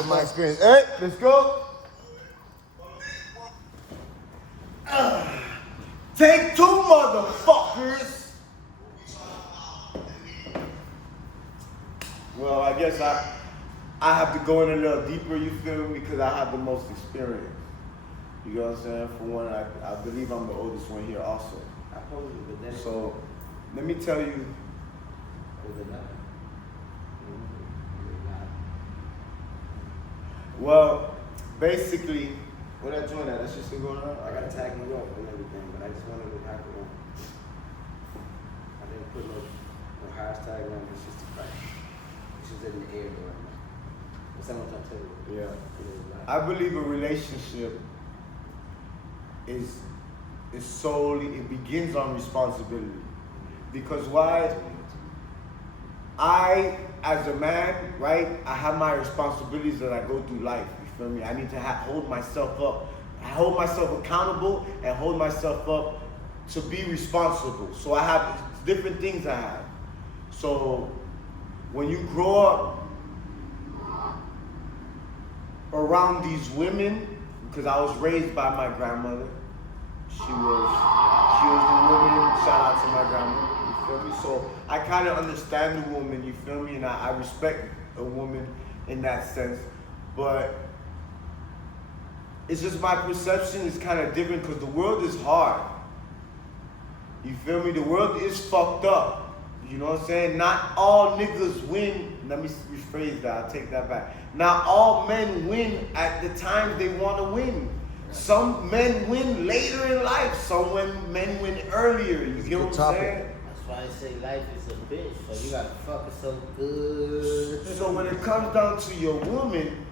from my experience. Hey, let's go. Take two, motherfuckers. Well, I guess I have to go in a little deeper, you feel me, because I have the most experience. You know what I'm saying? For one, I believe I'm the oldest one here also. So, let me tell you. Well, basically, what I doing that? That's just still going on? I gotta tag you up and everything, but I just wanted to have it on. I didn't put no hashtag on, it's just a fact. It's just in the air right now. But someone trying to tell you. Yeah. I believe a relationship is solely, it begins on responsibility. Because why? I, as a man, right, I have my responsibilities that I go through life, you feel me? I need to hold myself up, hold myself accountable, and hold myself up to be responsible. So I have different things I have. So when you grow up around these women, because I was raised by my grandmother, she was the woman, shout out to my grandmother. You feel me? So I kind of understand the woman, you feel me? And I respect a woman in that sense. But it's just my perception is kind of different because the world is hard. You feel me? The world is fucked up. You know what I'm saying? Not all niggas win. Let me rephrase that. I'll take that back. Not all men win at the time they want to win. Some men win later in life. Some men win earlier. You get what I'm saying? That's why I say life is a bitch. So you gotta fuck it so good. So when it comes down to your woman,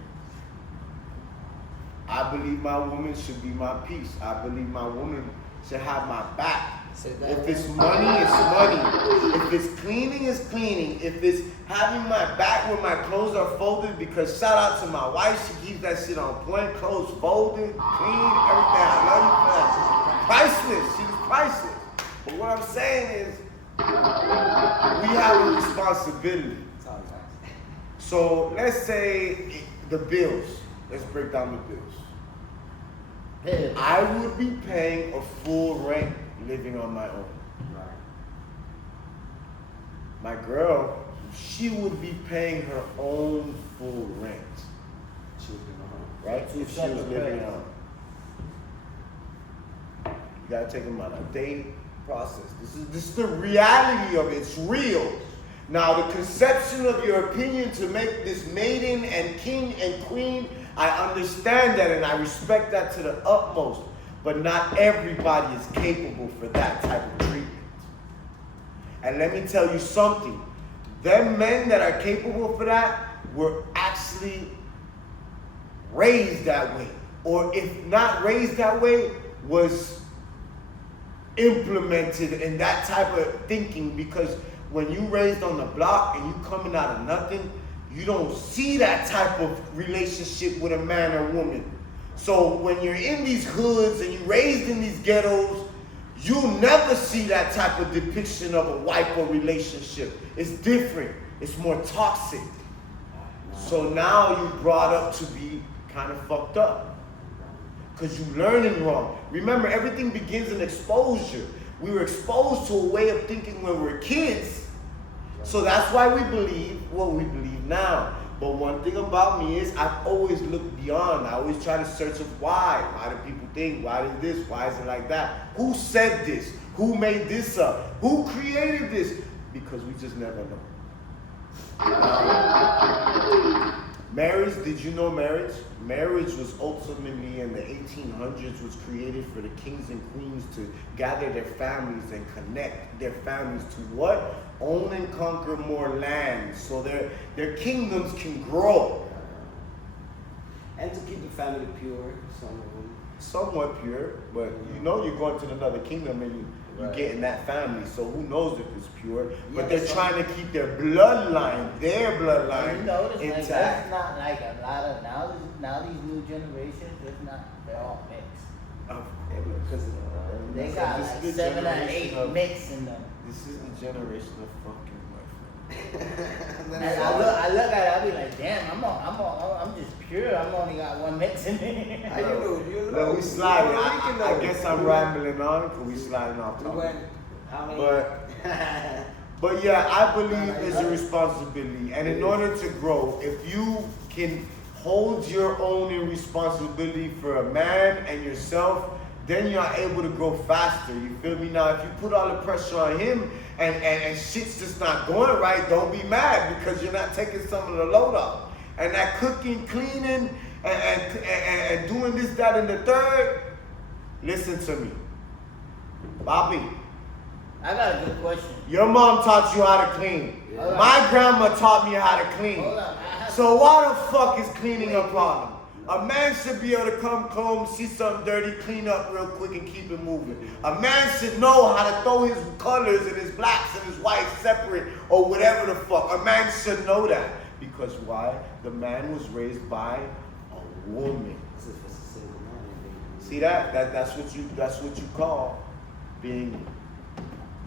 I believe my woman should be my piece. I believe my woman should have my back. If it's money, it's money. If it's cleaning, it's cleaning. If it's having my back when my clothes are folded, because shout out to my wife, she keeps that shit on point. Clothes folded, clean, everything. I love you for that. Priceless. She's priceless. But what I'm saying is, we have a responsibility. So let's say the bills. Let's break down the bills. I would be paying a full rent living on my own. Right. My girl, she would be paying her own full rent. She was in the home. Right? If she was living on. You gotta take them on a date process. This is the reality of it. It's real. Now the conception of your opinion to make this maiden and king and queen, I understand that and I respect that to the utmost. But not everybody is capable for that type of treatment. And let me tell you something. Them men that are capable for that were actually raised that way. Or if not raised that way, was implemented in that type of thinking. Because when you raised on the block and you coming out of nothing, you don't see that type of relationship with a man or woman. So when you're in these hoods and you're raised in these ghettos, you'll never see that type of depiction of a wife or relationship. It's different. It's more toxic. So now you're brought up to be kind of fucked up because you're learning wrong. Remember, everything begins in exposure. We were exposed to a way of thinking when we were kids. So that's why we believe what we believe now. But one thing about me is I've always looked beyond. I always try to search of why. Why do people think? Why is this? Why is it like that? Who said this? Who made this up? Who created this? Because we just never know. Marriage, did you know marriage? Marriage was ultimately in the 1800s was created for the kings and queens to gather their families and connect their families to what? Own and conquer more land so their kingdoms can grow. And to keep the family pure, somewhat pure, but you know you're going to another kingdom and you're getting that family, so who knows if it's pure. But they're trying to keep their bloodline notice, intact. like, that's not like a lot of now these new generations, they're all mixed. Because they got like 7 or 8 mix in them. This is the generation of fucking, my friend. And I look at it, I be like, damn, I'm just pure. I'm only got one mix in me. How you know? You Look, we sliding. know. I guess I'm rambling on because we sliding off We topic. went, how many? But yeah, I believe it's a responsibility. And in order to grow, if you can hold your own responsibility for a man and yourself, then you're able to grow faster. You feel me? Now, if you put all the pressure on him and shit's just not going right, don't be mad because you're not taking some of the load off. And that cooking, cleaning, and doing this, that, and the third, listen to me. Bobby, I got a good question. your mom taught you how to clean. Yeah. My grandma taught me how to clean. Hold on. So why the fuck is cleaning a problem? A man should be able to come home, see something dirty, clean up real quick and keep it moving. A man should know how to throw his colors and his blacks and his whites separate or whatever the fuck. A man should know that. Because why? The man was raised by a woman. This is for single man. See that? That's what you call being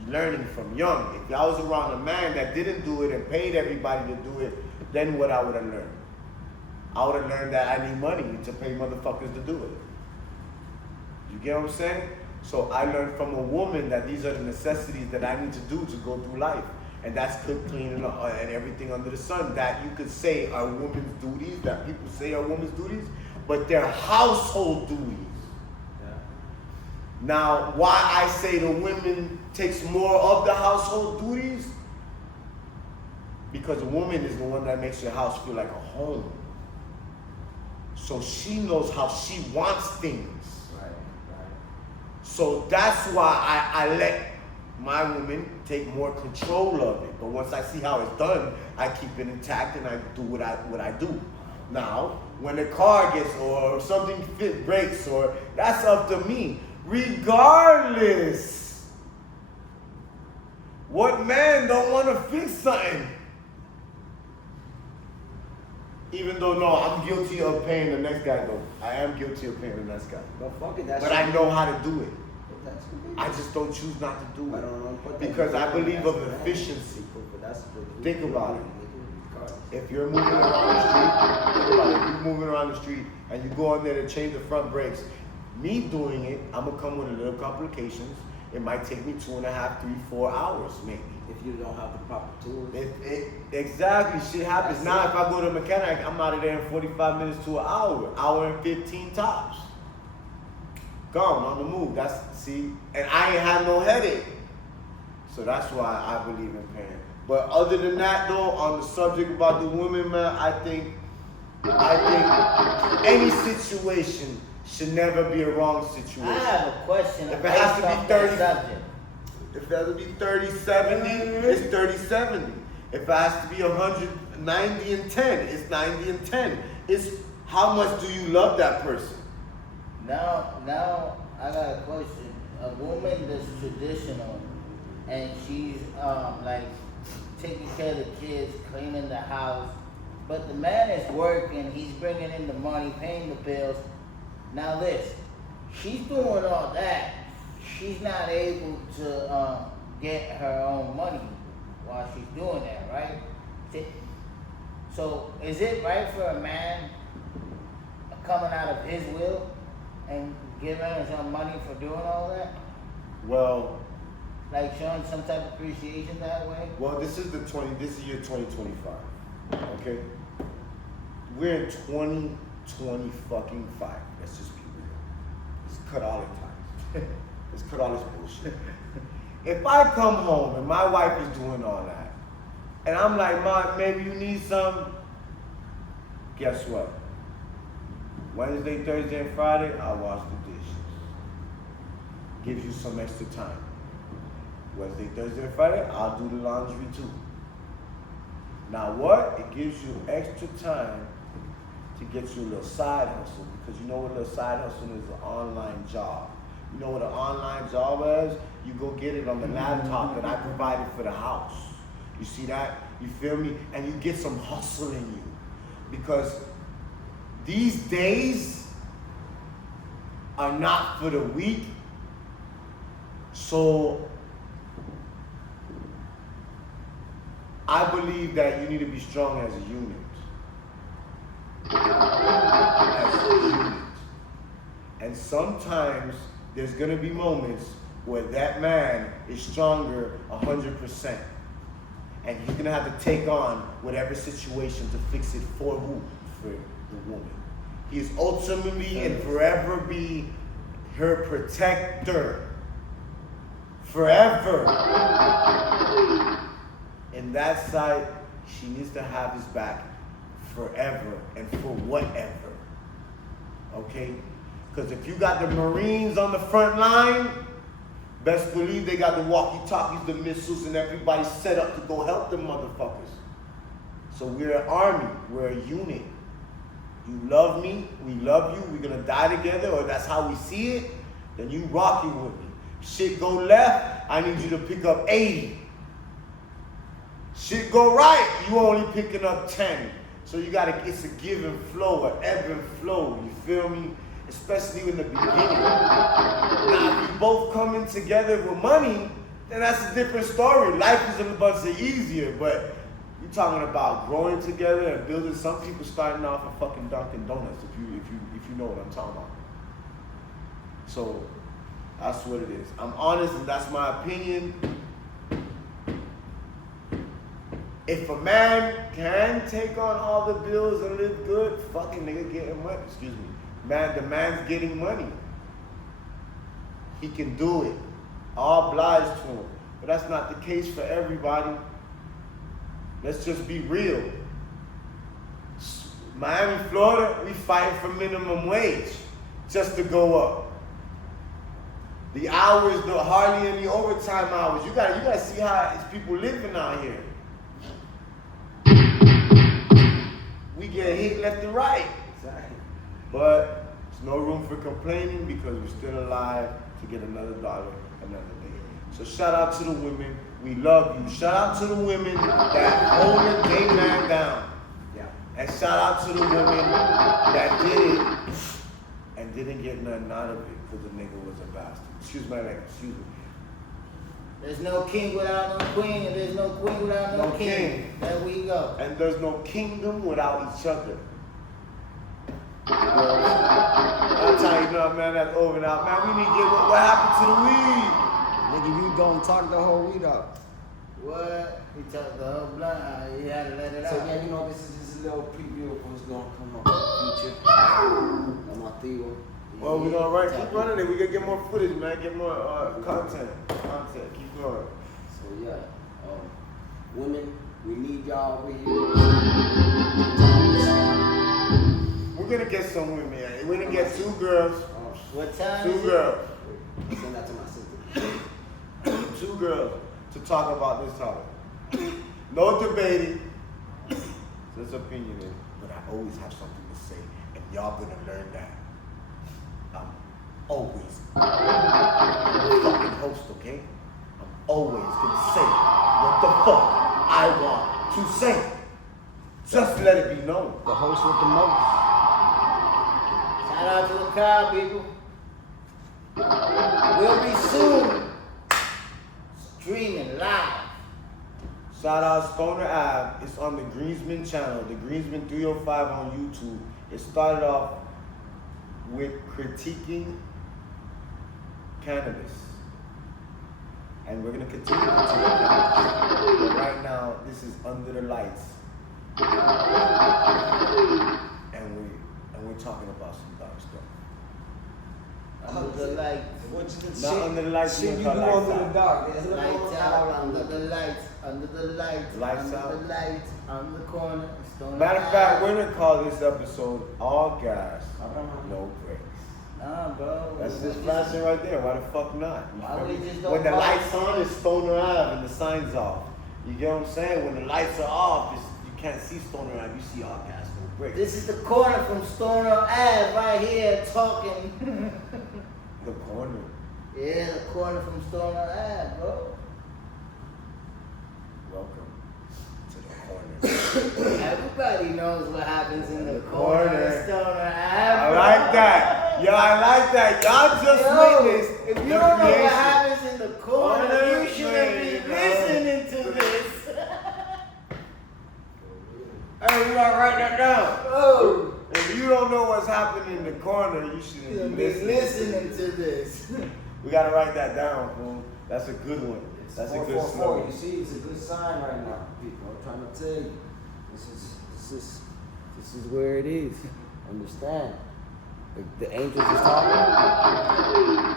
learning from young. If I was around a man that didn't do it and paid everybody to do it, then what I would have learned? I would have learned that I need money to pay motherfuckers to do it. You get what I'm saying? So I learned from a woman that these are the necessities that I need to do to go through life. And that's cook, clean, and everything under the sun that you could say are women's duties, that people say are women's duties, but they're household duties. Yeah. Now, why I say the women takes more of the household duties? Because a woman is the one that makes your house feel like a home. So she knows how she wants things. Right. So that's why I let my woman take more control of it. But once I see how it's done, I keep it intact and I do what I do. Now, when the car gets or something breaks or that's up to me. Regardless, what man don't want to fix something? Even though, no, I'm guilty of paying the next guy, though. I am guilty of paying the next guy. But fuck it, that's But I know how to do it. That's I just don't choose not to do I it. don't know. Because I believe of efficiency. Think about it. If you're moving around the street, think about it. If you're moving around the street and you go on there to change the front brakes, me doing it, I'm going to come with a little complications. It might take me 2.5, 3, 4 hours, maybe. If you don't have the proper tools. Exactly, shit happens. That's Now, it. if I go to a mechanic, I'm out of there in 45 minutes to an hour and 15 tops. Gone, on the move. See, and I ain't had no headache. So that's why I believe in paying. But other than that, though, on the subject about the women, man, I think any situation should never be a wrong situation. I have a question. If it has to be based off 30 that subject. If it has to be 30-70, it's 30-70. If it has to be 190 and 10, it's 90 and 10. It's how much do you love that person? Now I got a question. A woman that's traditional and she's like taking care of the kids, cleaning the house, but the man is working, he's bringing in the money, paying the bills. Now this, she's doing all that. She's not able to get her own money while she's doing that, right? So is it right for a man coming out of his will and giving her some money for doing all that? Well, Like showing some type of appreciation that way? this is year 2025. Okay? We're in 2020 fucking 5. Let's just be real. Let's cut all the time. Let's cut all this bullshit. If I come home and my wife is doing all that, and I'm like, Mom, maybe you need some, guess what? Wednesday, Thursday, and Friday, I'll wash the dishes. Gives you some extra time. Wednesday, Thursday, and Friday, I'll do the laundry too. Now what? It gives you extra time to get you a little side hustle, because you know what a little side hustle is? An online job. You know what an online job is? You go get it on the laptop that I provided for the house. You see that? You feel me? And you get some hustle in you. Because these days are not for the weak. So I believe that you need to be strong as a unit. As a unit. And sometimes there's gonna be moments where that man is stronger 100%. And he's gonna have to take on whatever situation to fix it for who? For the woman. He is ultimately and forever be her protector. Forever. In that side, she needs to have his back forever and for whatever. Okay? Because if you got the Marines on the front line, best believe they got the walkie-talkies, the missiles, and everybody set up to go help them motherfuckers. So we're an army. We're a unit. You love me, we love you, we're gonna die together, or that's how we see it, then you rocking with me. Shit go left, I need you to pick up 80. Shit go right, you only picking up 10. So you gotta, it's a give and flow, an ebb and flow, you feel me? Especially in the beginning. Now, if you both coming together with money, then that's a different story. Life is a bunch of easier, but you're talking about growing together and building. Some people starting off at fucking Dunkin' Donuts, if you know what I'm talking about. So that's what it is. I'm honest, and that's my opinion. If a man can take on all the bills and live good, fucking nigga getting money. Excuse me. Man, the man's getting money. He can do it. All obliged to him. But that's not the case for everybody. Let's just be real. Miami, Florida, we fighting for minimum wage just to go up. The hours, hardly any overtime hours. You gotta see how it's people living out here. We get hit left and right. Exactly. But there's no room for complaining because we're still alive to get another dollar another day. So shout out to the women. We love you. Shout out to the women that hold their man down. Yeah. And shout out to the women that did it and didn't get nothing out of it because the nigga was a bastard. Excuse my language. Excuse me. There's no king without no queen, and there's no queen without no king. There we go. And there's no kingdom without each other. That's how you know, man, that's over now. Man, we need to get what happened to the weed? Nigga, you don't talk the whole weed up. What? He took the whole blunt out. He had to let it So out. yeah, you know, this is just a little preview of what's gonna come up in the future. I'm on Theo. Well, we're gonna keep running it. We gotta get more footage, man. Get more content. Keep going. So yeah, women, we need y'all over here. We're gonna get some women, man. We're gonna get 2 girls. What time 2 is girls. Send that to my sister. 2 girls to talk about this topic. No debating. Just opinionated. But I always have something to say, and y'all gonna learn that. I'm always a fucking host, okay? I'm always gonna say what the fuck I want to say. Just let it be known. The host with the most. Shout out to the crowd, people. We'll be soon streaming live. Shout out Stoner Ave. It's on the Greensman channel, the Greensman 305 on YouTube. It started off with critiquing cannabis. And we're gonna continue to critique cannabis. But right now, this is Under the Lights. And we're talking about some dark stuff. Under the lights. Not under the lights, Shit, we you call do lights under the out. dark. There's no Lights out, under the lights, under the lights, Lights under out. the lights, on the corner. Stone Matter of Ave. fact, we're gonna call this episode All Gas, No Brakes. Nah, bro. That's we just just- flashing right there. Why the fuck not? Why we just don't When the buy- lights on, it's Stoner Ave and the sign's off. You get what I'm saying? When the lights are off, you can't see Stoner Ave. You see All Gas, No Brakes. This is the corner from Stoner Ave right here talking. The corner. Yeah, the corner from Stoner Ave, bro. Welcome to the corner. Everybody knows what happens in the The corner corner. of Stoner Ave. I like that. Yo, I like that. Y'all just Yo, witnessed if you the don't know what creation. happens in the corner, Corner, you shouldn't be man, listening to this. Hey, you gotta write that down. Oh, If you don't know what's happening in the corner, you shouldn't you'll be be listening. listening to this. We gotta write that down, fool. That's a good one. It's That's a good 444. slogan. You see, it's a good sign right now, people. I'm trying to tell you. This is where it is. Understand? The angels is talking.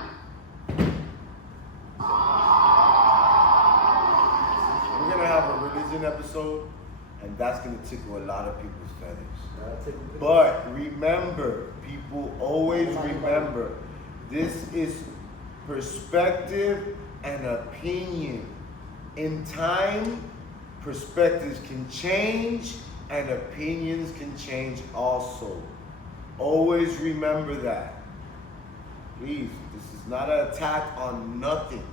We're gonna have a religion episode, and that's gonna tickle a lot of people's feathers. But remember, people always remember, this is perspective and opinion. In time, perspectives can change and opinions can change also. Always remember that. Please, this is not an attack on nothing.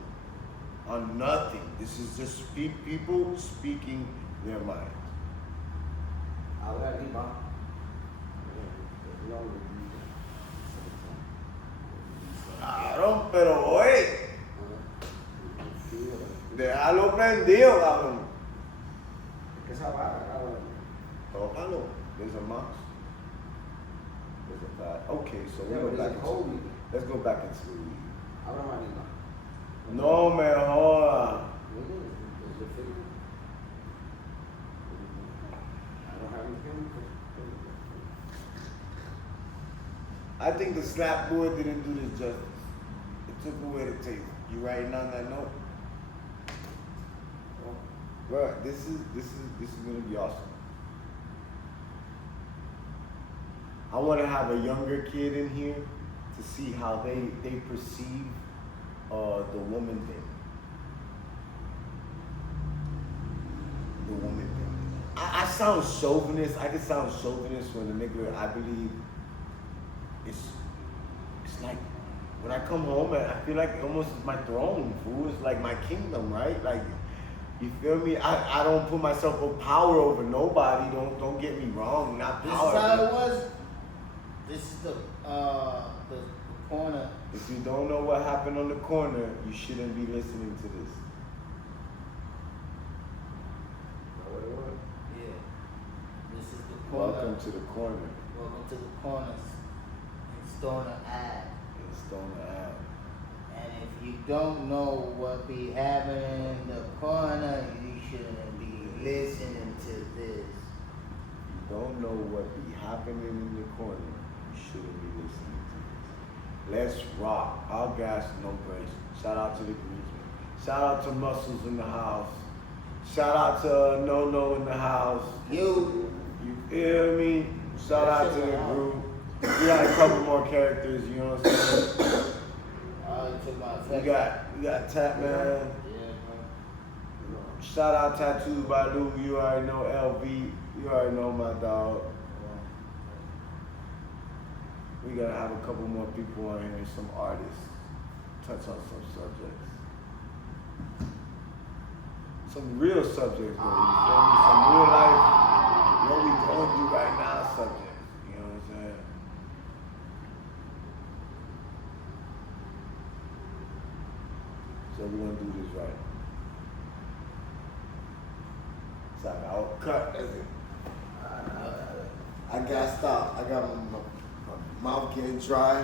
On nothing. This is just people speaking their mind. Ahora arriba. Cabrón, pero oye, déjalo prendido, cabrón. ¿Qué esa barra, cabrón? Tócalo. There's a mouse. There's a bat. Okay, so Yeah, we go but back it's into holy. let's go back into the weed. Abra manita. No me joda. Is it figure? I don't have anything. I think the slap board didn't do this justice. It took away the taste. You writing on that note? Bro, this is gonna be awesome. I wanna have a younger kid in here to see how they perceive the woman thing. The woman thing. I sound chauvinist. I can sound chauvinist when a nigga, I believe it's like when I come home, I feel like it almost is my throne, fool. It's like my kingdom, right? Like, you feel me? I don't put myself with power over nobody. Don't get me wrong. Not This is power. how it was. This is the corner. If you don't know what happened on the corner, you shouldn't be listening to this. Yeah. This is the corner. Welcome to the corner. Welcome to the corners in Stoner Ave. In Stoner Ave. And if you don't know what be happening in the corner, you shouldn't be listening to this. You don't know what be happening in the corner, you shouldn't be listening to this. Let's rock. All gas, no brakes. Shout out to the Greensman. Shout out to Muscles in the house. Shout out to No in the house. You feel me? Shout out to the group. We got a couple more characters, you know what I'm saying? We got Tap Man. Shout out Tattoo by Lou. You already know LV. You already know my dog. We gotta have a couple more people on here, some artists, touch on some subjects. Some real subjects, though, you feel me? Some real life, what we going through right now subjects, you know what I'm saying? So we're gonna do this right. So I got cut, that's it. I got stopped. I got my mouth getting dry.